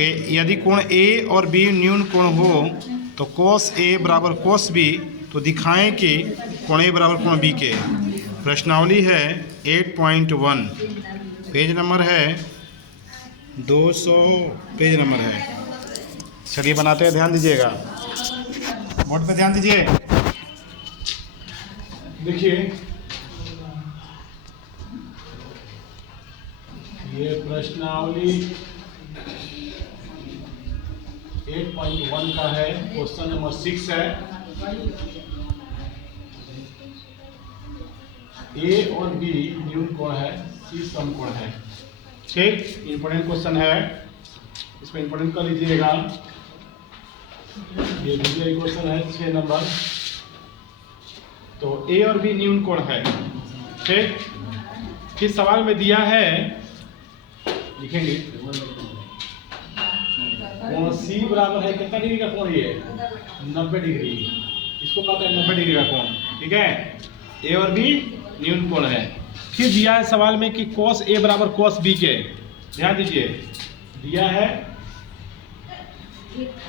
कि यदि कोण ए और बी न्यून कोण हो तो cos ए बराबर cos बी, तो दिखाएं कि कोण ए बराबर कोण बी के। प्रश्नावली है 8.1, पेज नंबर है 200, पेज नंबर है। चलिए बनाते हैं, ध्यान दीजिएगा, बोर्ड पे ध्यान दीजिए। देखिए ये प्रश्नावली 8.1 का है, क्वेश्चन नंबर 6 है। ए और बी न्यून कोण है, सी सम कोण है। ठीक, इंपॉर्टेंट क्वेश्चन है, इसमें इंपॉर्टेंट कर लीजिएगा। ये वीडियो क्वेश्चन है 6 नंबर। तो ए और बी न्यून कोण है। ठीक, किस सवाल में दिया है, लिखेंगे कोण सी बराबर है कितना डिग्री का कोण, ये 90 डिग्री, इसको कहते हैं 90 डिग्री का कोण। ठीक है, ए और बी न्यून कोण है। फिर दिया है सवाल में कि cos ए बराबर cos बी के। ध्यान दीजिए, दिया है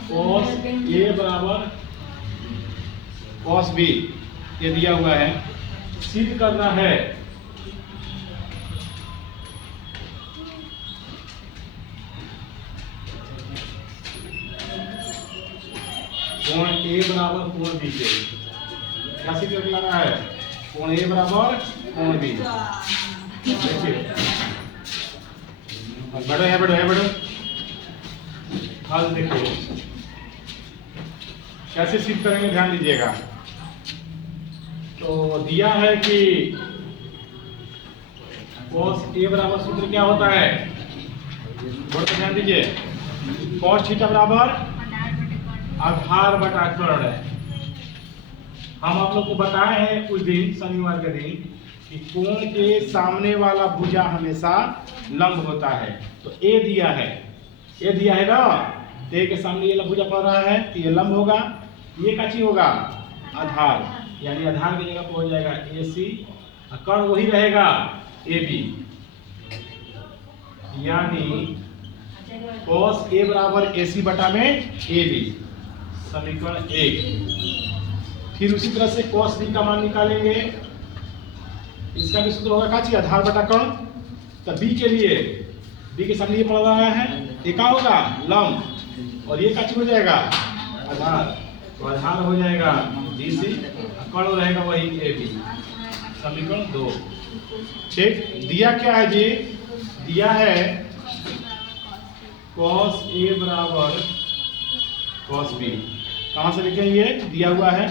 cos ए बराबर cos बी, ये दिया हुआ है। सिद्ध करना है कोण ए बराबर कोण बी के। क्या सिद्ध करना है, कोण ए बराबर कोण बी। देखिए बड़े हैं, बड़े हैं, बड़े हल देखिए कैसे सिद्ध करेंगे, ध्यान दीजिएगा। तो दिया है कि cos ए बराबर सूत्र क्या होता है, बोर्ड पे ध्यान दीजिए। cos थीटा बराबर आधार बटा कर्ण है। हम आप लोग को बताए हैं कुछ दिन, शनिवार के दिन, कि कोण के सामने वाला भुजा हमेशा लंब होता है। तो ए दिया है, ए दिया है ना, ए के सामने ये भुजा पड़ रहा है, तो ये लंब होगा, ये का चीज होगा आधार, यानी आधार की जगह पर हो जाएगा ए सी, और कर्ण वही रहेगा ए बी, यानी cos ए बराबर ए सी बटा में ए बी, समीकरण 1। फिर उसी तरह से cos बी का मान निकालेंगे, इसका भी सूत्र होगा काची आधार बटा कर्ण। तो बी के लिए, बी के सामने ये पड़ रहा है, ये क्या होगा लंब, और ये काची हो जाएगा आधार, तो आधार हो जाएगा बी सी, कर्ण रहेगा वही ए बी, समीकरण 2। ठीक, दिया क्या है जी, दिया है cos ए बराबर cos बी। कहां से लिखेंगे, ये दिया हुआ है।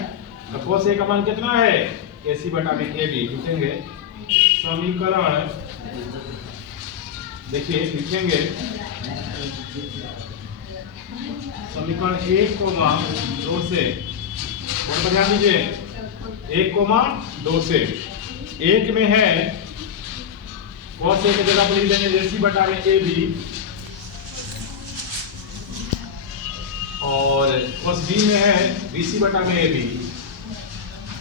तो cos ए का मान कितना है, ए सी बटा में ए बी, लिखेंगे समीकरण, देखिए लिखेंगे समीकरण 1,2 से, और पर ध्यान दीजिए 1,2 से, एक में है cos ए की जगह पर लिख देंगे ए सी बटा में ए बी, और cos बी में है बी सी बटा में ए बी,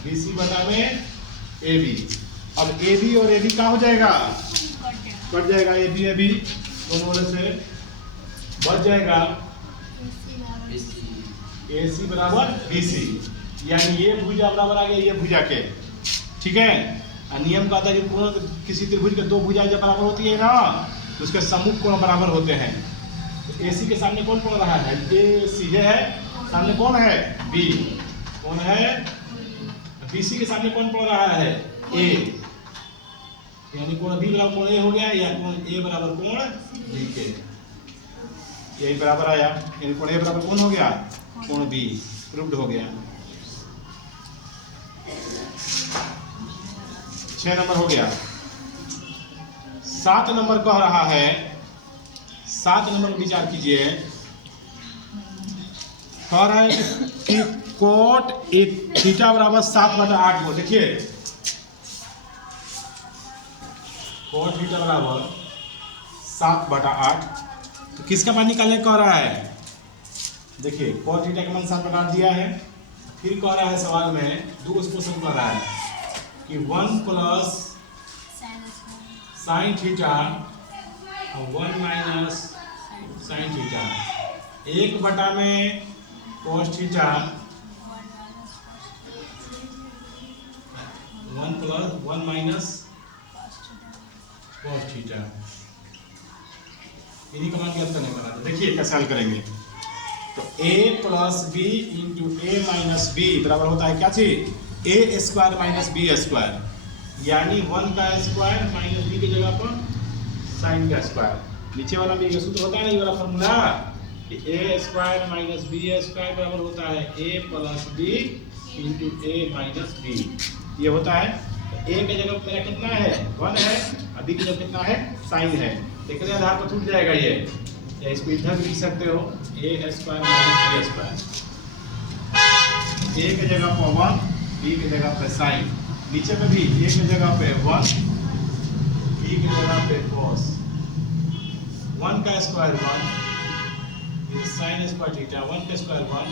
बी सी बटा में ए बी। अब ए बी और ए बी क्या हो जाएगा, कट जाएगा, ए बी दोनों ओर से बच जाएगा ए सी बराबर बी सी, यानी ये भुजा बराबर आ गया ये भुजा के। ठीक है, नियम का था कि कोण किसी त्रिभुज के दो भुजाएं जब बराबर होती है ना, तो उसके सम्मुख कोण बराबर होते हैं। तो ए सी के सामने कौन पड़ रहा है, ए सी है, सामने कौन है बी, कौन है बी सी के सामने कौन पड़ रहा है ए, यानी कोण बी बराबर कोण ए हो गया, या कोण ए बराबर कोण बी के, यही बराबर आया, यानी कोण ए बराबर कौन हो गया, कोण बी, प्रूव्ड हो गया। 6 नंबर हो गया। 7 नंबर कह रहा है, 7 नंबर विचार कीजिए। कह रहा है कि कोट थीटा बराबर 7/8 को, देखिए कोट थीटा बराबर 7/8, तो किसका मान निकालने कह रहा है, देखिए कोट थीटा का मान 7/8 दिया है। फिर कह रहा है सवाल में, दो क्वेश्चन कह रहा है कि 1 प्लस साइन थीटा और 1 माइनस साइन थीटा, 1 में cos theta 1 minus cos theta. इन्हीं का मान ज्ञात करने का है। देखिए कैसे हल करेंगे। तो a plus B into A minus B बराबर होता है क्या चीज, A square minus B square, यानी 1 का स्क्वायर माइनस बी की जगह पर साइन का स्क्वायर। नीचे वाला भी ये सूत्र होता है ना, ये वाला फॉर्मूला कि ए स्क्वायर माइनस बी स्क्वायर बराबर होता है ए plus B into A minus B, ये होता है। तो ए की जगह मेरा कितना है 1 है, और बी की जगह कितना है साइन है। देख रहे आधार पर छूट जाएगा ये, या इसको इधर भी लिख सकते हो ए स्क्वायर माइनस बी स्क्वायर, ए की जगह पर 1, बी की जगह पे साइन, नीचे में भी ए की जगह पे 1, बी की जगह पे cos, 1 का स्क्वायर 1, ये साइन स्क्वायर थीटा, 1 का स्क्वायर 1,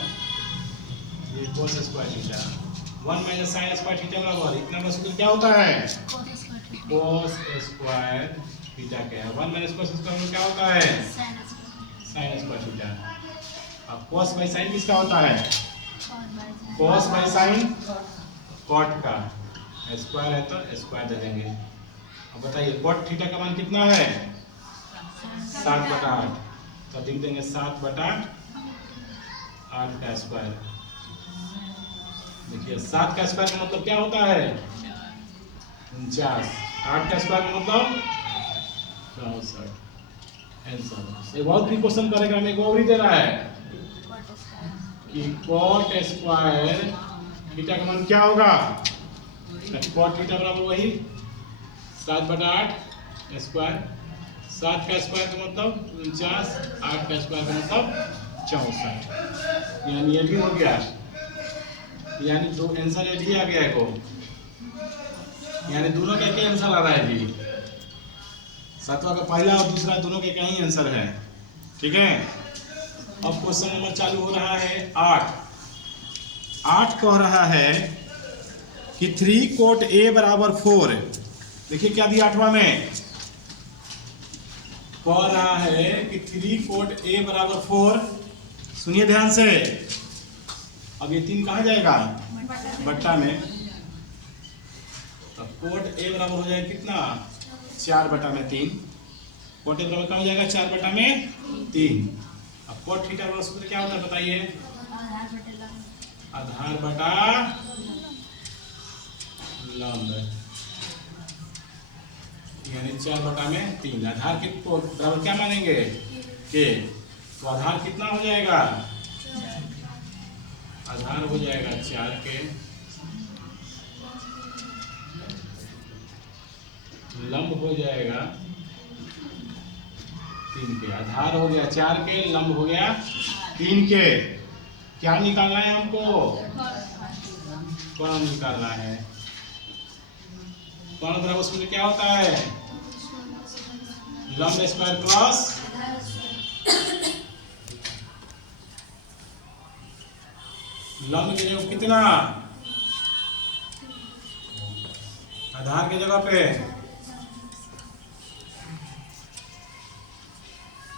ये cos square theta, 1 minus sine square theta बराबर इतना का सूत्र क्या होता है cos स्क्वायर थीटा क्या है, 1 माइनस cos स्क्वायर क्या होता है साइन स्क्वायर थीटा। अब cos बाई साइन किसका होता है, cos बाई साइन cot का, स्क्वायर है तो स्क्वायर दे देंगे। अब बताइए cot थीटा का मान कितना है 7/8, तो लिख देंगे 7/8 का स्क्वायर। देखिए 7 का स्क्वायर का मतलब क्या होता है 49, 8 का स्क्वायर का मतलब 64। आंसर ये बहुत भी क्वेश्चन करेगा, हमें को और ही दे रहा है कि cot स्क्वायर थीटा का मान क्या होगा, cot थीटा बराबर वही 7/8 स्क्वायर, 7 का स्क्वायर का मतलब 49, 8 का स्क्वायर का मतलब 64, यानी ये भी हो गया, यानी जो आंसर है भी आ गया है को, यानी दोनों का एक ही आंसर आ रहा है जी, 7वां का पहला और दूसरा दोनों के क्या ही आंसर है। ठीक है, अब क्वेश्चन नंबर चालू हो रहा है 8 कह रहा है कि 3 cot A बराबर 4। देखिए क्या दिया 8वां में, कह रहा है कि 3 cot A बराबर 4। सुनिए ध्यान से, अब ये 3 कहाँ जाएगा बट्टा में, तो cot A बराबर हो जाएगा कितना 4/3, cot A बराबर क्या हो जाएगा 4/3। अब cot थीटा का सूत्र क्या होता है बताइए, आधार बटा लंब, यानी 4/3। आधार के बराबर क्या मानेंगे के, तो आधार कितना हो जाएगा, आधार हो जाएगा 4 के, लंब हो जाएगा 3 के। आधार हो गया 4 के, लंब हो गया 3 के। क्या निकालना है हमको, कोण निकालना है। कोण बराबर सूत्र क्या होता है लंब स्क्वायर प्लस लंब की जगह कितना, आधार की जगह पे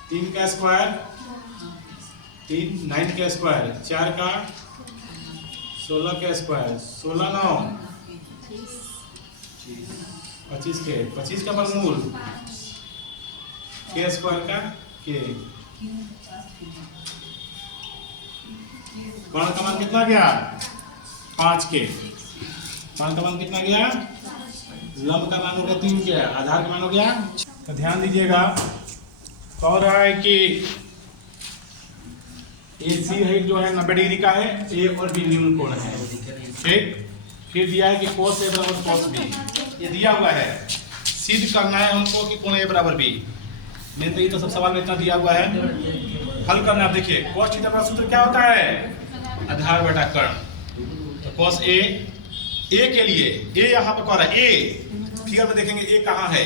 3 का स्क्वायर 9 का स्क्वायर, 4 का 16 का स्क्वायर, 16 9 25 के, 25 का वर्गमूल के स्क्वायर का के। कोण का मान कितना गया 5 के, कोण का मान कितना गया, लंब का मान हो गया 3 के, आधार का मान हो गया। तो ध्यान दीजिएगा, कह रहा है कि AC है जो है 90 डिग्री का है, A और B न्यून कोण है। ठीक, फिर दिया है कि cos A बराबर cos B, ये दिया हुआ है, सिद्ध करना है हमको कि कोण A बराबर B। नहीं तो ये तो सब सवाल में इतना दिया हुआ है, हल करना। आप देखिए cos थीटा का सूत्र क्या होता है आधार बटा कर्ण। तो cos A के लिए A यहाँ पर कह रहा है, A फिगर में देखेंगे A कहाँ है,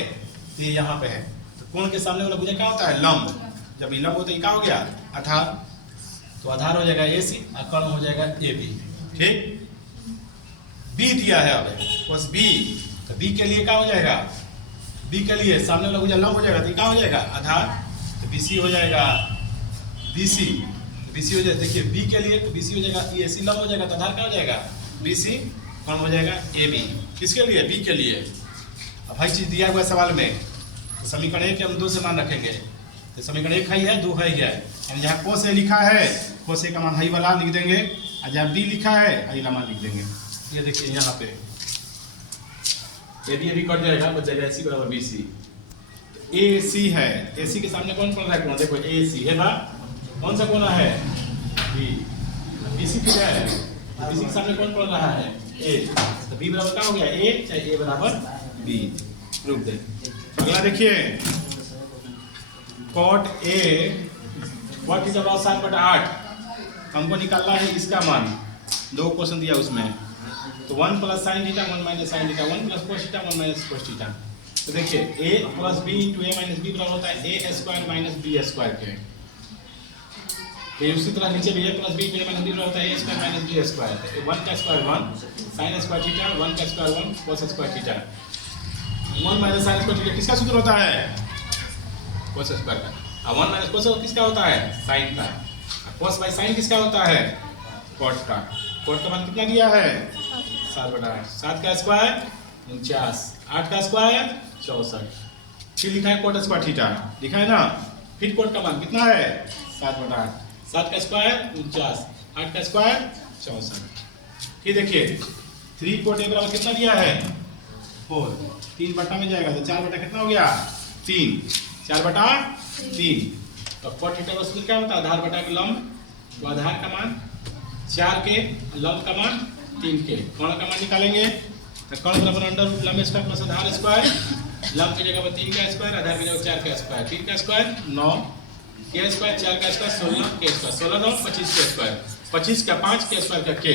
ये यहाँ पे है। तो कोण के सामने वाला भुजा क्या होता है लंब, जब ये लंब होता है क्या हो गया आधार, तो आधार हो जाएगा AC और कर्ण हो जाएगा AB। ठीक, B दिया है अब cos B, तो B के लिए क्या हो जाएगा, B के लिए सामने वाला भुजा लंब हो जाएगा, तो क्या हो जाएगा आधार, तो BC हो जाएगा BC, BC हो जाए, देखिए B के लिए तो BC हो जाएगा, ये AC लंब हो जाएगा, तो आधार क्या हो जाएगा BC, कौन हो जाएगा AB। किसके लिए? B के लिए। अब हर चीज दिया हुआ है सवाल में, तो समीकरण 1 के हम 2 से मान रखेंगे, तो समीकरण 1 है 2 है, यानी जहाँ cos A लिखा है cos A का मान हाई वाला लिख देंगे, और जहाँ B लिखा है हाई वाला मान लिख देंगे। ये देखिए यहाँ पे AB अभी कट जाएगा, बच जाएगा AC बराबर BC। AC है, AC के सामने कौन पड़ रहा है कोण? देखो AC है बा, कौन सा कोना है? B। BC कितना है? BC के सामने कौन पड़ रहा है? A। तो B बराबर क्या हो गया? A, चाहे A बराबर B। रुक दे। अगला देखिए cot A what is about 7/8, हमको निकालना है इसका मान। 2 क्वेश्चन दिया उसमें, तो 1 plus sine theta 1 minus sine theta 1 plus cos theta 1 minus cos theta. तो देखिए a plus b into a minus b बराबर होता है a square minus b square के। फिर उसी तरह नीचे भी a plus b into a minus b बराबर होता है a square minus b square. तो 1 का स्क्वायर 1 साइन स्क्वायर थीटा 1 का square 1 cos square theta. 1 minus sine square theta किसका सूत्र होता है? कोस स्क्वायर का। और 1 माइनस कोस किसका होता है? साइन का। कोस बाय साइन किसका होता है? कॉट का। कॉट का मान कितना दिया है? 7/8। 7 का स्क्वायर 49, 8 का स्क्वायर 64। फिर लिखा है कोट स्क्वायर थीटा, लिखा है ना। फिर कोट का मान कितना है? 7/8। 7 का स्क्वायर 49, 8 का स्क्वायर 64। फिर देखिए 3 कोट ए बराबर कितना दिया है? 4। 3 बटा में जाएगा तो 4 बटा कितना हो गया? 3। 4/3। तो कोट थीटा का सूत्र क्या होता है? आधार बटा के लंब। तो आधार का मान 4 के, लंब का मान 3 के। कोण का मान निकालेंगे तो कोण बराबर अंडर रूट लंब स्क्वायर प्लस आधार स्क्वायर। लंब की जगह पर 3 का स्क्वायर, आधार की जगह 4 का स्क्वायर। 3 का स्क्वायर 9 के स्क्वायर, 4 का स्क्वायर 16 के स्क्वायर, 16 9 25 के स्क्वायर, 25 का 5 के स्क्वायर का के।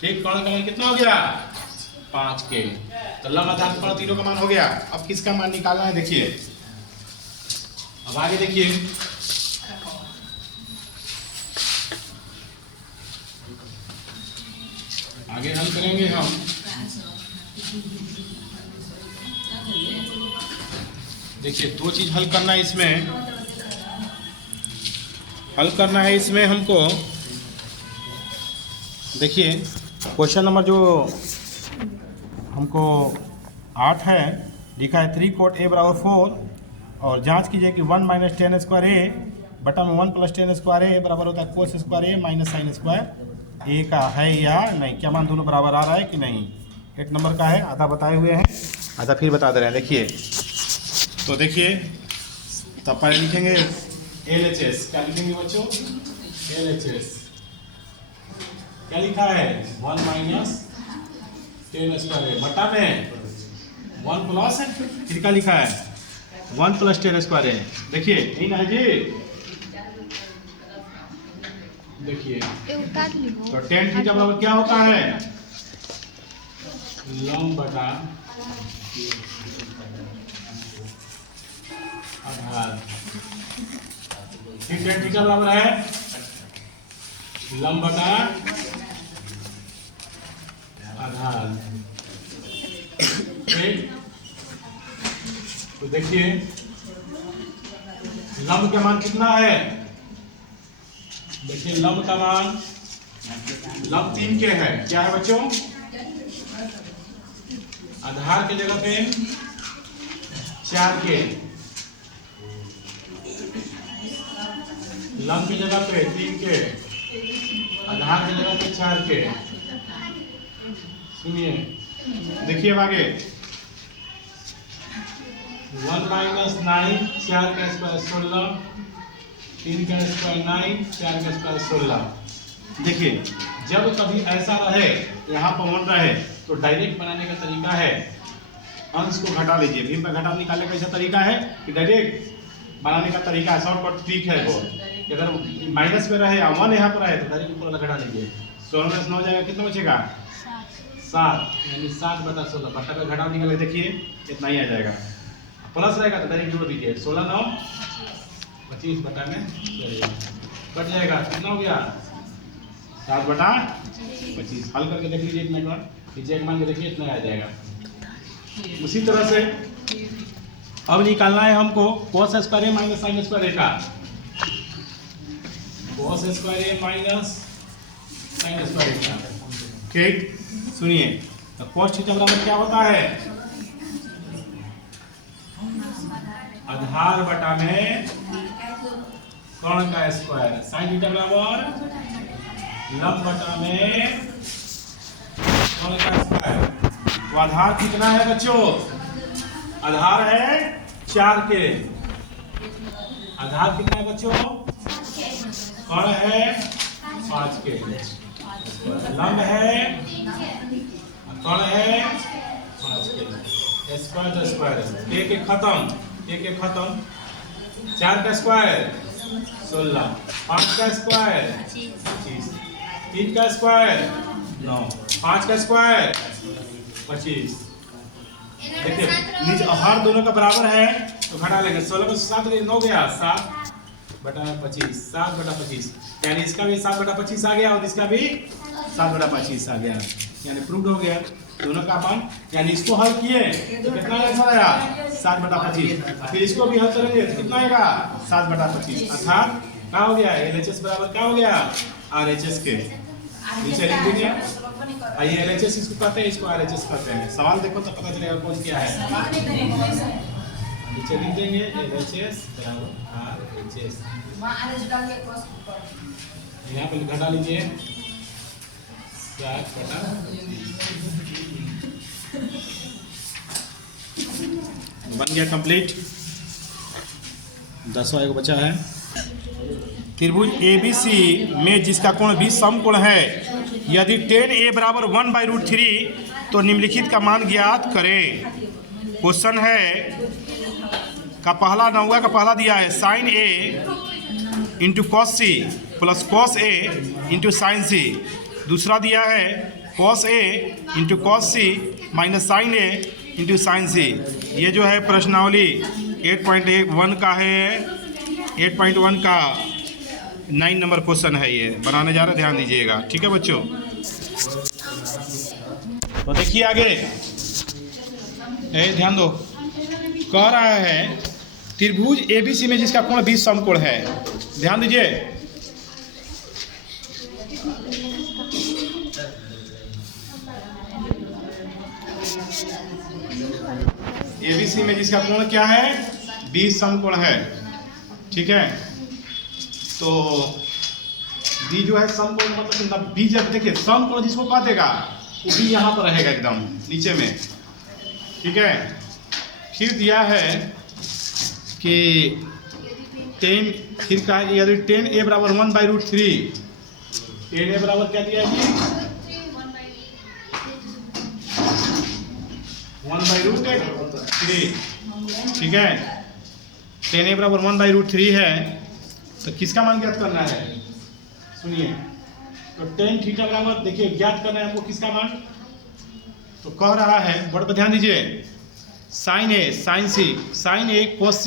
ठीक, कोण का मान कितना हो गया? 5 के। तो लंब आधार कोण तीनों का मान हो गया। अब किसका मान निकालना है देखिए। अब आगे देखिए आगे हल करेंगे हम। देखिए 2 चीज हल करना है इसमें। हल करना है इसमें हमको। देखिए क्वेश्चन नंबर जो हमको 8 है, लिखा है 3 कोट ए बराबर 4, और जांच कीजिए कि 1 माइनस टेन स्क्वायर ए बटा में 1 प्लस टेन स्क्वायर ए बराबर होता है कोस स्क्वायर ए माइनस साइन स्क्वायर ए का है या नहीं। क्या मान दोनों बराबर आ रहा है कि नहीं? 8 नंबर का है, आधा बताए हुए हैं, आधा फिर बता दे रहे हैं। देखिए तो देखिए तब पहले लिखेंगे LHS। क्या लिखेंगे बच्चों? LHS क्या लिखा है? 1 माइनस टेन स्क्वायर ए बटा में 1 प्लस फिर क्या लिखा है? 1 प्लस टेन स्क्वायर है। देखिए यही ना है जी। देखिए तो टेन थीटा बराबर क्या होता है? लंब बटा आधार। फिर टेन थीटा बराबर है लंब बटा आधार। ठीक, तो देखिए लंब का मान कितना है? देखिए लंब का मान, लंब 3 के है। क्या है बच्चों? आधार के जगह पे 4 के, लंब की जगह पे 3 के, आधार की जगह पे 4 के। सुनिए देखिए अब आगे 1 माइनस 9, 4 का स्क्वायर 16, 3 का स्क्वायर 9, 4 का स्क्वायर 16। देखिए जब कभी ऐसा रहे यहाँ पर 1 रहे तो डायरेक्ट बनाने का तरीका है अंश को घटा लीजिए। भीम का घटाव निकालने का ऐसा तरीका है कि डायरेक्ट बनाने का तरीका है, शॉर्टकट ट्रिक है वो। कि अगर माइनस में रहे या 1 यहाँ पर रहे तो डायरेक्ट ऊपर वाला घटा लीजिए। 16 में 9 जाएगा, कितना बचेगा? 7, यानी 7/16 बटा में घटाव निकाले। देखिए इतना ही आ जाएगा। प्लस रहेगा तो डायरेक्ट जोड़ दीजिए। 16 9 25 बटा में बच जाएगा। कितना हो गया? 7/25। हल करके देख लीजिए इतना एक बार, नीचे एक मान के देखिए इतना आ जाएगा। उसी तरह से अब निकालना है हमको कोस स्क्वायर ए माइनस साइन स्क्वायर ए का। कॉस स्क्वायर ए माइनस साइन स्क्वायर ए। ठीक, सुनिए, तो कॉस थीटा बराबर क्या होता है? आधार बटा में कर्ण का स्क्वायर। साइन थीटा बराबर लंब बटा में कर्ण का स्क्वायर। तो आधार कितना है बच्चों? आधार है 4 के। आधार कितना है बच्चों? कर्ण है 5 के। लंब है, कर्ण है 5 के। स्क्वायर तो स्क्वायर, एक एक खत्म, एक एक खत्म। 4 का स्क्वायर 16, 5 का स्क्वायर 25, 3 का स्क्वायर 9, 5 का स्क्वायर 25। देखिए नीचे हर दोनों का बराबर है तो घटा लेंगे। 16 में 7 9 गया, 7 बटा 25, 7 बटा 25, यानी इसका भी 7 बटा 25 आ गया और इसका भी 7 बटा 25 आ गया, यानी प्रूव्ड हो गया दोनों का मान। यानी इसको हल किए तो कितना आंसर आया? 7 बटा 25। फिर इसको भी हल करेंगे तो कितना आएगा? 7 बटा 25। अर्थात क्या हो गया? LHS बराबर क्या हो गया? RHS के। नीचे लिख दीजिए। आइए LHS इसको कहते हैं, इसको RHS कहते हैं। सवाल देखो तो पता चलेगा कौन क्या है। नीचे लिख देंगे LHS बराबर RHS। यहाँ पे घटा लीजिए 7 बटा। बन गया कंप्लीट। 10वां एक बचा है। त्रिभुज ABC में जिसका कोण 20 समकोण है, यदि tan A बराबर 1/√3 तो निम्नलिखित का मान ज्ञात करें। क्वेश्चन है का पहला 9वां का पहला दिया है sin A into cos C plus cos A into sine C। दूसरा दिया है cos A into cos C minus sine A into sine C। ये जो है प्रश्नावली 8.1 का है, 8.1 का 9 नंबर क्वेश्चन है। ये बनाने जा रहे, ध्यान दीजिएगा। ठीक है बच्चों, तो देखिए आगे ध्यान दो। कह रहा है त्रिभुज ABC में जिसका कोण 20 समकोण है, ध्यान दीजिए। ABC में जिसका कोण क्या है? 20 समकोण है। ठीक है, तो B जो है समकोण मतलब B, जब देखिए समकोण जिसको कह देगा वो B यहाँ पर रहेगा एकदम नीचे में। ठीक है, फिर दिया है कि फिर कहा यदि tan A बराबर 1/√3, tan A बराबर क्या दिया है? 1/√3। ठीक है, tan A बराबर 1/√3 है तो किसका मान ज्ञात करना है? सुनिए, तो tan थीटा बराबर देखिए ज्ञात करना है हमको किसका मान। तो कह रहा है, बोर्ड पर ध्यान दीजिए, sin A sin C, sin A cos C।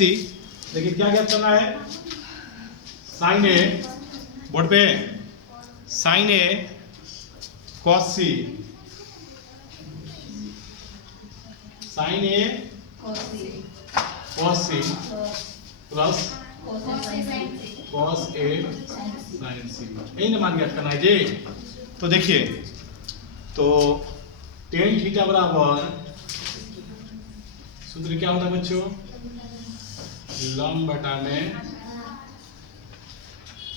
देखिए क्या ज्ञात करना है? sin A, बोर्ड पे sin A cos C, sin A cos C plus cos A sin C। यही ना मान ज्ञात करना है जी। तो देखिए, तो tan थीटा बराबर सूत्र क्या होता है बच्चों? लंब बटा में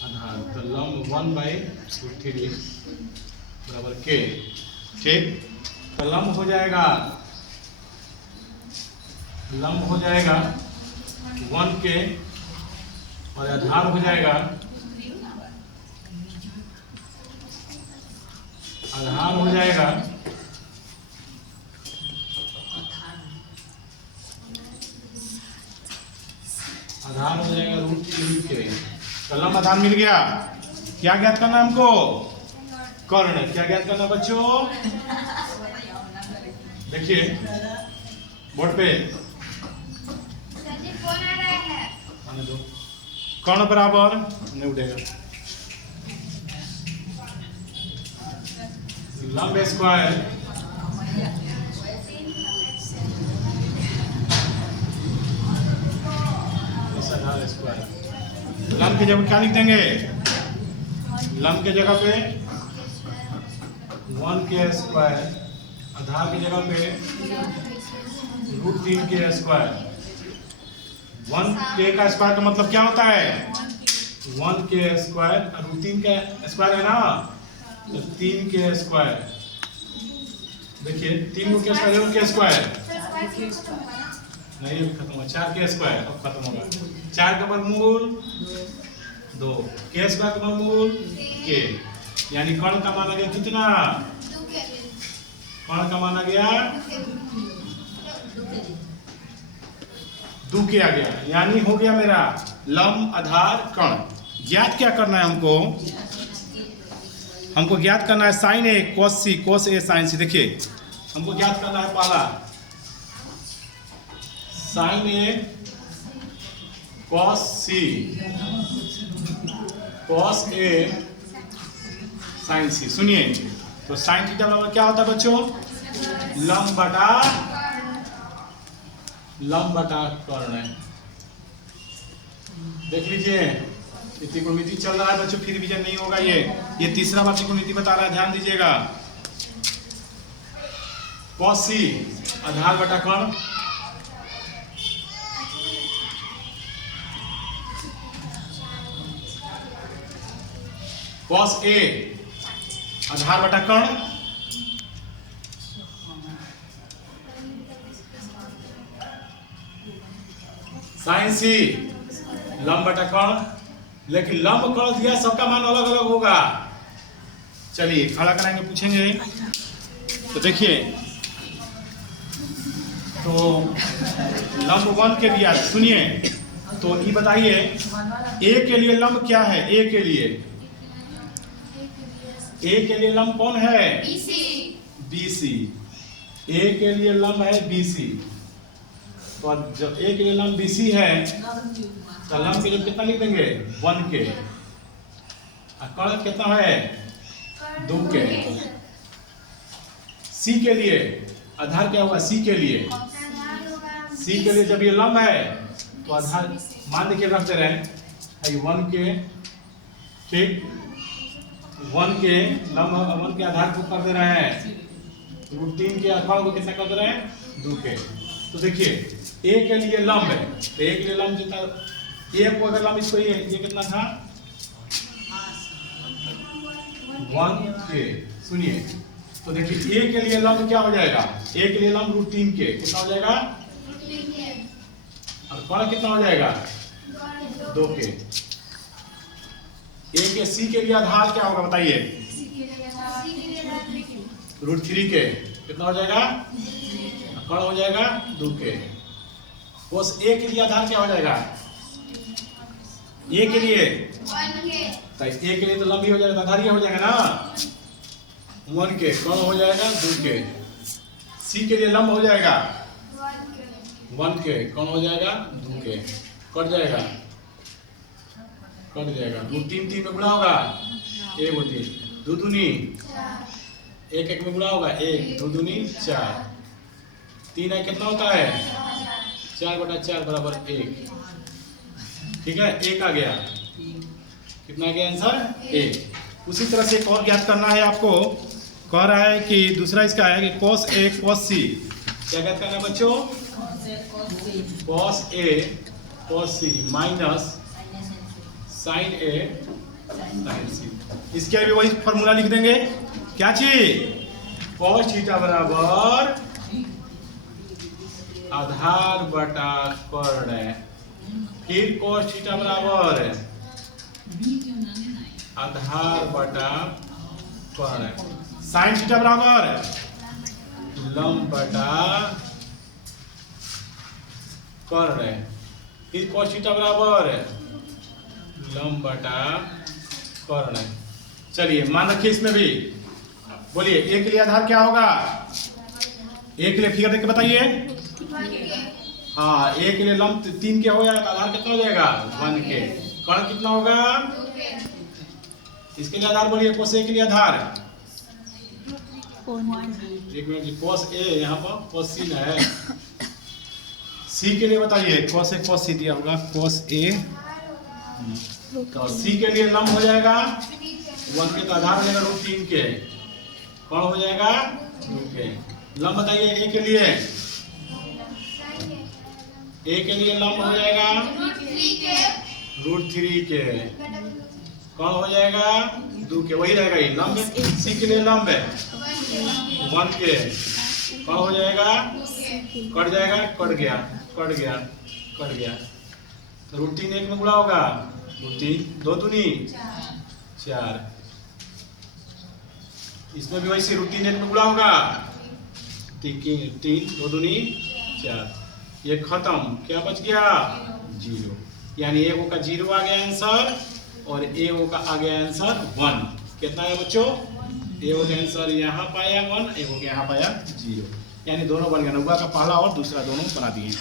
आधार, तो लंब 1/√3 बराबर K। ठीक, तो लंब हो जाएगा 1K और आधार हो जाएगा √3K। तो लंब आधार मिल गया। क्या ज्ञात करना है हमको? कर्ण। क्या ज्ञात करना बच्चों? देखिए बोर्ड पे कर्ण बराबर नहीं उठेगा, लंब स्क्वायर स्क्वायर। लंब की जगह क्या लिख देंगे? लंब के जगह पे 1k², आधार की जगह पे √3k²। 1k का स्क्वायर का मतलब क्या होता है? 1k² और √3 का स्क्वायर है ना, तो 3k²। देखिए 3 को क्या स्क्वायर है? k² नहीं, ये खत्म हुआ। 4k², अब खत्म होगा। 4 का वर्गमूल 2, k² का वर्गमूल k, यानी कर्ण का माना गया कितना? कर्ण का माना गया 2k आ गया, यानी हो गया मेरा लंब, आधार, कर्ण। ज्ञात क्या करना है हमको? हमको ज्ञात करना है sin a cos c cos a sin c। देखिए हमको ज्ञात करना है पहला sin a cos c cos a sin c। सुनिए, तो sin थीटा बराबर क्या होता है बच्चों? लंब बटा कर्ण है। देख लीजिए, त्रिकोणमिति चल रहा है बच्चों, फिर विजन नहीं होगा। ये तीसरा बार त्रिकोणमिति बता रहा है, ध्यान दीजिएगा। cos c आधार बटा कर्ण, cos a आधार बटा कर्ण, sin c लंब बटा कर्ण। लेकिन लंब कर्ण दिया, सबका मान अलग अलग होगा। चलिए खड़ा कराएंगे, पूछेंगे। तो देखिए, तो लंब 1 के दिया, सुनिए। तो ये बताइए a के लिए लंब क्या है? a के लिए लंब कौन है? BC। a के लिए लंब है BC। तो जब a के लिए लंब BC है, तो लंब के लिए कितना लिख देंगे? 1k। और कर्ण कितना है? 2k। c के लिए आधार क्या होगा? c के लिए जब ये लंब है तो आधार मान देखिए रख दे रहे हैं 1k। ठीक, 1k लंब, 1 के आधार को कर दे रहे हैं √3 के आधार को कितना कर दे रहे हैं? 2k। तो देखिए a के लिए लंब है, तो a के लिए लंब कितना? a को अगर लंब इसको ये कितना था? 1k। सुनिए, तो देखिए a के लिए लंब क्या हो जाएगा? a के लिए लंब √3k कितना हो जाएगा? और कर्ण कितना हो जाएगा? 2k। a के c के लिए आधार क्या होगा बताइए? √3k कितना हो जाएगा? कर्ण हो जाएगा 2k। cos a के लिए आधार क्या हो जाएगा? a के लिए 1k, तो a के लिए तो लंबी हो जाएगा, आधार हो जाएगा ना 1k, कर्ण हो जाएगा 2k। c के लिए लंब हो जाएगा 1k, कर्ण हो जाएगा 2k। कट जाएगा √3 3 में गुणा होगा 1 होती 2 दूनी 1 1 में गुणा होगा 1 2 दूनी 4। 3 है कितना होता है? 4 बटा 4 बराबर 1। ठीक है, 1 आ गया। कितना आ गया आंसर? 1। उसी तरह से एक और ज्ञात करना है आपको। कह रहा है कि दूसरा इसका है कि cos a cos c। क्या ज्ञात करना है बच्चों? cos a cos c minus sin a sin c। इसके लिए वही फॉर्मूला लिख देंगे। क्या चीज? cos थीटा बराबर आधार बटा कर्ण है, फिर cos थीटा बराबर आधार बटा कर्ण है, sin थीटा बराबर लंब बटा कर्ण है, फिर cos थीटा बराबर लंब बटा कर्ण है। चलिए मान रखिए इसमें भी, बोलिए a के लिए आधार क्या होगा? a के लिए फिगर देख के बताइए। हाँ, a के लिए लंब 3 के हो जाएगा, आधार कितना हो जाएगा? 1k। कर्ण कितना होगा? इसके लिए आधार बोलिए, cos a के लिए आधार। एक मिनट, cos a यहाँ पर cos c है। c के लिए बताइए, cos a cos c दिया होगा, cos a। तो c के लिए लंब हो जाएगा 1 के तो आधार हो जाएगा √3 के, कौन हो जाएगा 2 के। लंब बताइए ए के लिए, ए के लिए लंब हो जाएगा √3 के, कौन हो जाएगा 2 के, वही रहेगा ये लंब। सी के लिए लंब है 1 के, कौन हो जाएगा, कट जाएगा, कट गया, कट गया, कट गया। तो √3 एक में गुणा होगा, √3 2 दूनी 4, इसमें भी वैसे √3 एक में गुणा होगा, 3 2 दूनी 4, ये खत्म, क्या बच गया 0, यानी ए का 0 आ गया आंसर और ए का आ गया आंसर 1। कितना है बच्चों, ए का आंसर यहाँ पाया 1, ए का यहाँ पाया 0, यानी दोनों बन गया, 9 का पहला और दूसरा दोनों बना दिए।